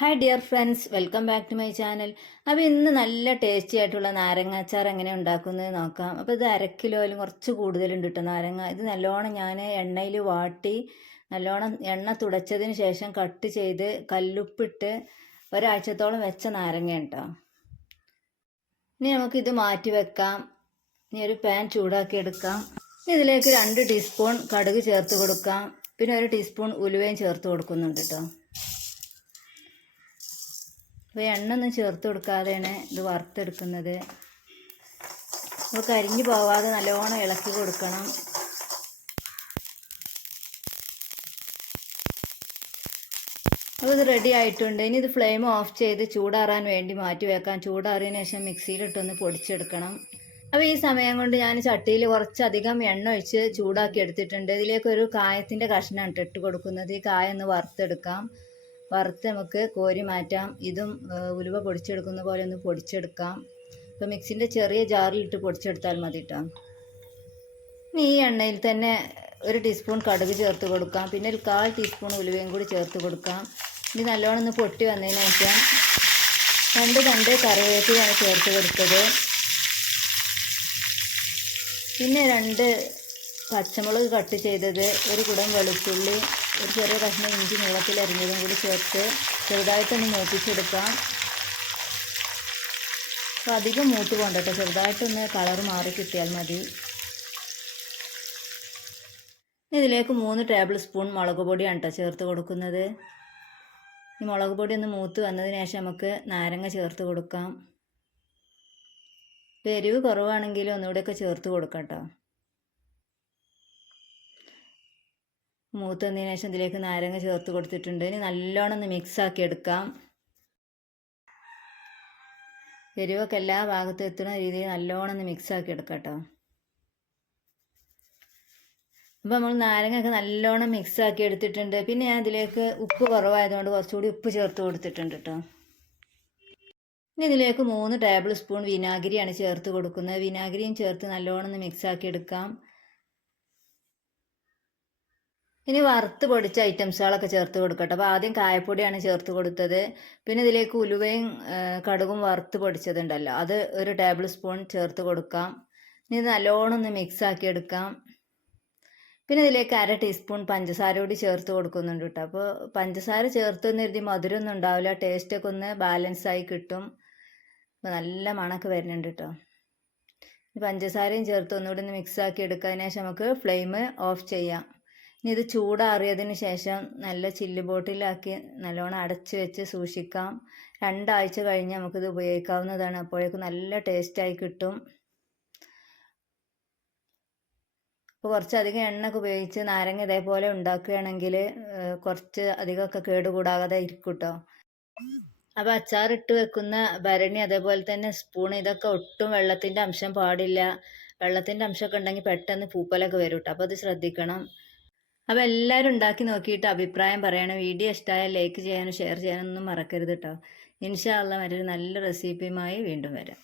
Hi dear friends welcome back to my channel അപ്പോൾ ഇന്ന് നല്ല ടേസ്റ്റി ആയിട്ടുള്ള നാരങ്ങാച്ചാർ എങ്ങനെ ഉണ്ടാക്കുന്നത് നോക്കാം. അപ്പോൾ ഇത് അര കിലോയിലും കുറച്ച് കൂടുതലുണ്ട് കേട്ടോ നാരങ്ങ. ഇത് നല്ലോണം ഞാൻ എണ്ണയിൽ വാട്ടി നല്ലോണം എണ്ണ തുടച്ചതിന് ശേഷം കട്ട് ചെയ്ത് കല്ലുപ്പിട്ട് ഒരാഴ്ചത്തോളം വെച്ച നാരങ്ങ കേട്ടോ ഇനി നമുക്കിത് മാറ്റി വെക്കാം. ഇനി ഒരു പാൻ ചൂടാക്കി എടുക്കാം. ഇനി ഇതിലേക്ക് രണ്ട് ടീസ്പൂൺ കടുക് ചേർത്ത് കൊടുക്കാം. പിന്നെ ഒരു ടീസ്പൂൺ ഉലുവയും ചേർത്ത് കൊടുക്കുന്നുണ്ട് കേട്ടോ അപ്പോൾ എണ്ണ ഒന്നും ചേർത്ത് കൊടുക്കാതെയാണ് ഇത് വറുത്തെടുക്കുന്നത്. അപ്പോൾ കരിഞ്ഞു പോവാതെ നല്ലോണം ഇളക്കി കൊടുക്കണം. അപ്പോൾ ഇത് റെഡി ആയിട്ടുണ്ട്. ഇനി ഇത് ഫ്ലെയിം ഓഫ് ചെയ്ത് ചൂടാറാൻ വേണ്ടി മാറ്റി വെക്കാം. ചൂടാറിയതിന് ശേഷം മിക്സിയിലിട്ടൊന്ന് പൊടിച്ചെടുക്കണം. അപ്പോൾ ഈ സമയം കൊണ്ട് ഞാൻ ചട്ടിയിൽ കുറച്ചധികം എണ്ണ ഒഴിച്ച് ചൂടാക്കി എടുത്തിട്ടുണ്ട്. ഇതിലേക്ക് ഒരു കായത്തിന്റെ കഷ്ണമാണ് ഇട്ട് കൊടുക്കുന്നത്. ഈ കായ ഒന്ന് വറുത്തെടുക്കാം. വറുത്ത് നമുക്ക് കോരി മാറ്റാം. ഇതും ഉലുവ പൊടിച്ചെടുക്കുന്ന പോലെ ഒന്ന് പൊടിച്ചെടുക്കാം. ഇപ്പോൾ മിക്സിന്റെ ചെറിയ ജാറിലിട്ട് പൊടിച്ചെടുത്താൽ മതി കേട്ടോ ഇനി ഈ എണ്ണയിൽ തന്നെ ഒരു ടീസ്പൂൺ കടുക് ചേർത്ത് കൊടുക്കാം. പിന്നെ ഒരു കാൽ ടീസ്പൂൺ ഉലുവയും കൂടി ചേർത്ത് കൊടുക്കാം. ഇനി നല്ലോണം ഒന്ന് പൊട്ടി വന്നതിന് ശേഷം രണ്ട് രണ്ട് കറിവേപ്പിലാണ് ചേർത്ത് കൊടുത്തത്. പിന്നെ രണ്ട് പച്ചമുളക് കട്ട് ചെയ്തത് ഒരു കുടം വെളുത്തുള്ളി ഒരു ചെറിയ കഷ്ണം ഇഞ്ചി നീളത്തിൽ അരിഞ്ഞതും കൂടി ചേർത്ത് ചെറുതായിട്ടൊന്ന് മൂപ്പിച്ചെടുക്കാം. അപ്പോൾ അധികം മൂത്ത് പോകണ്ട ചെറുതായിട്ടൊന്ന് കളർ മാറി കിട്ടിയാൽ മതി. ഇതിലേക്ക് മൂന്ന് ടേബിൾ സ്പൂൺ മുളക് പൊടിയാണ് കേട്ടോ ചേർത്ത് കൊടുക്കുന്നത്. ഈ മുളക് പൊടി ഒന്ന് മൂത്ത് വന്നതിന് ശേഷം നമുക്ക് നാരങ്ങ ചേർത്ത് കൊടുക്കാം. എരിവ് കുറവാണെങ്കിൽ ഒന്നുകൂടെയൊക്കെ ചേർത്ത് കൊടുക്കാം കേട്ടോ. മൂത്തതിന് ശേഷം ഇതിലേക്ക് നാരങ്ങ ചേർത്ത് കൊടുത്തിട്ടുണ്ട്. ഇനി നല്ലോണം ഒന്ന് മിക്സ് ആക്കി എടുക്കാം. എരിവൊക്കെ എല്ലാ ഭാഗത്തും എത്തുന്ന രീതിയിൽ നല്ലോണം ഒന്ന് മിക്സ് ആക്കി എടുക്കാം കേട്ടോ നമ്മൾ നാരങ്ങയൊക്കെ നല്ലോണം മിക്സ് ആക്കി എടുത്തിട്ടുണ്ട്. പിന്നെ ഞാൻ ഇതിലേക്ക് ഉപ്പ് കുറവായതുകൊണ്ട് കുറച്ചുകൂടി ഉപ്പ് ചേർത്ത് കൊടുത്തിട്ടുണ്ട് കേട്ടോ ഇനി ഇതിലേക്ക് മൂന്ന് ടേബിൾ സ്പൂൺ വിനാഗിരിയാണ് ചേർത്ത് കൊടുക്കുന്നത്. വിനാഗിരിയും ചേർത്ത് നല്ലോണം ഒന്ന് മിക്സ് ആക്കി എടുക്കാം. ഇനി വറുത്ത് പൊടിച്ച ഐറ്റംസുകളൊക്കെ ചേർത്ത് കൊടുക്കട്ടെ. അപ്പോൾ ആദ്യം കായപ്പൊടിയാണ് ചേർത്ത് കൊടുത്തത്. പിന്നെ ഇതിലേക്ക് ഉലുവയും കടുകും വറുത്ത് പൊടിച്ചതുണ്ടല്ലോ. അത് ഒരു ടേബിൾ സ്പൂൺ ചേർത്ത് കൊടുക്കാം. ഇനി നല്ലോണം ഒന്ന് മിക്സ് ആക്കി എടുക്കാം. പിന്നെ ഇതിലേക്ക് അര ടീസ്പൂൺ പഞ്ചസാര കൂടി ചേർത്ത് കൊടുക്കുന്നുണ്ട് കേട്ടോ. അപ്പോൾ പഞ്ചസാര ചേർത്തെന്ന് കരുതി മധുരമൊന്നും ഉണ്ടാവില്ല. ടേസ്റ്റൊക്കെ ഒന്ന് ബാലൻസ് ആയി കിട്ടും. അപ്പോൾ നല്ല മണമൊക്കെ വരുന്നുണ്ട് കേട്ടോ. പഞ്ചസാരയും ചേർത്ത് ഒന്നുകൂടി ഒന്ന് മിക്സ് ആക്കി എടുത്തതിന് ശേഷം നമുക്ക് ഫ്ലെയിം ഓഫ് ചെയ്യാം. ഇനി ഇത് ചൂടാറിയതിന് ശേഷം നല്ല ചില്ല് ബോട്ടിലാക്കി നല്ലോണം അടച്ച് വെച്ച് സൂക്ഷിക്കാം. രണ്ടാഴ്ച കഴിഞ്ഞ് നമുക്കിത് ഉപയോഗിക്കാവുന്നതാണ്. അപ്പോഴേക്കും നല്ല ടേസ്റ്റായി കിട്ടും. അപ്പോൾ കുറച്ചധികം എണ്ണ ഉപയോഗിച്ച് നാരങ്ങ ഇതേപോലെ ഉണ്ടാക്കുകയാണെങ്കിൽ കുറച്ച് അധികമൊക്കെ കേടുകൂടാതെ ഇരിക്കും കേട്ടോ അപ്പോൾ അച്ചാറിട്ട് വെക്കുന്ന ഭരണി അതേപോലെ തന്നെ സ്പൂൺ ഇതൊക്കെ ഒട്ടും വെള്ളത്തിന്റെ അംശം പാടില്ല. വെള്ളത്തിന്റെ അംശമൊക്കെ ഉണ്ടെങ്കിൽ പെട്ടെന്ന് പൂപ്പലൊക്കെ വരും കേട്ടോ അപ്പോൾ അത് ശ്രദ്ധിക്കണം. അപ്പോൾ എല്ലാവരും ഉണ്ടാക്കി നോക്കിയിട്ട് അഭിപ്രായം പറയണം. വീഡിയോ ഇഷ്ടമായാൽ ലൈക്ക് ചെയ്യാനും ഷെയർ ചെയ്യാനും ഒന്നും മറക്കരുത് കേട്ടോ ഇൻഷാ അല്ല മറ്റൊരു നല്ല റെസിപ്പിയുമായി വീണ്ടും വരാം.